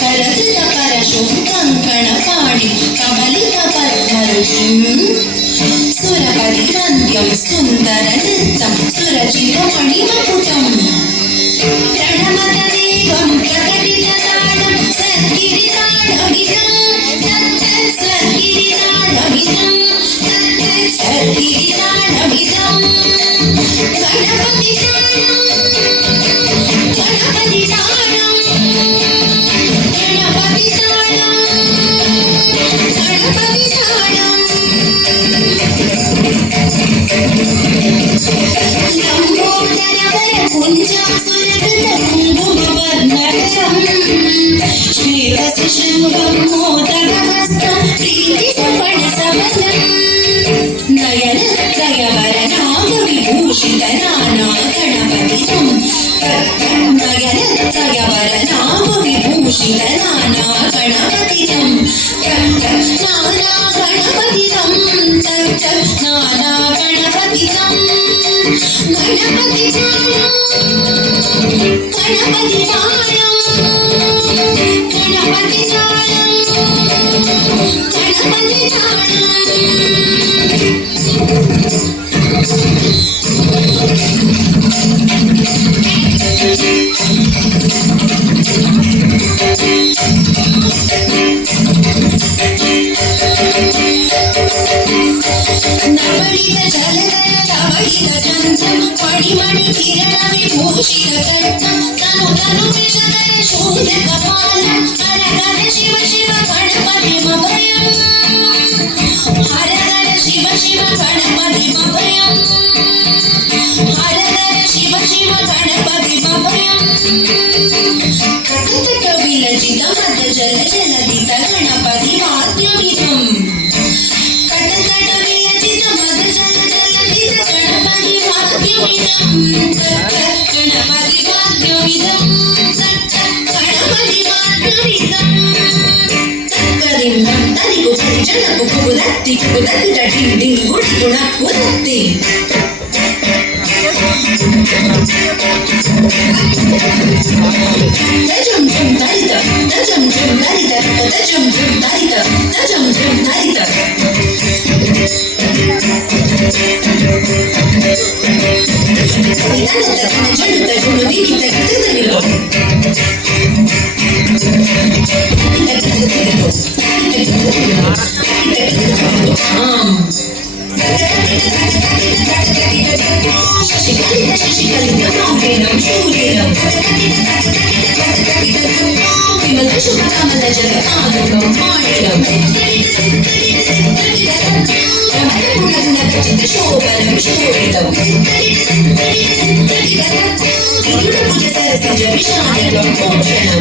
करकृत परशुं कङ्कणपाणि कमलित पद्मरुचिं सुरपति वन्द्यं सुन्दरनृत्यं सुरचितमणिमकुटम् प्रणमतवेगं प्रकटितताडं सद्गिरिताडमिदं तत्तत् सद्गिरिताडमिदं तत्तत् सद्गिरिताडमिदं गणपतिताडं गणपतिताडं गणपतिताडं लम्बोदरवरपुञ्जं सुरकृतकुङ्कुमवर्णकरं श्वेतशृङ्गं मोदकहस्तं प्रीतिसपणसवनं नयनत्रयवरनागविभूषितनानागणपतितं नयनत्रयवरनागविभूषितनानागणपतितं नानागणपतितं नानागणपतितं गणपतितानं गणपतितानं गणपतितानं नवलित जलधर धवलित चञ्चल मणिमणि किरण विभूषित कट्टं तनु तनु विषधर शूलकपालं हर हर शिव शिव गणपतिमभयम् हर हर शिव शिव गणपतिमभयम् हर हर शिव शिव गणपतिमभयम् कटकट विलजित मद जल जलदित गणपति वाद्यमिदम् कटकट विलजित मद जल जलदित गणपति वाद्यमिदम् गणपति वाद्यमिदम् गणपति वाद्यमिदम् तत्करिन्दं तनिगु परिजनकु कुदत्ति कुदत्ति टिं टिं गुडि गुण कुदत्ति तजं जं तरित तजं जं तरित तजं जं तरित तजं जं तरित जडुत गुण विनित गतदनिलो शशिकलित शशिकलित मौलिनं शूलिनं विमल शुभकमल जगदानकं माणिनं रमणगुणगुणगचित शोभनं शोभितं विदुरभुज सरसिज विशालकं भूषणं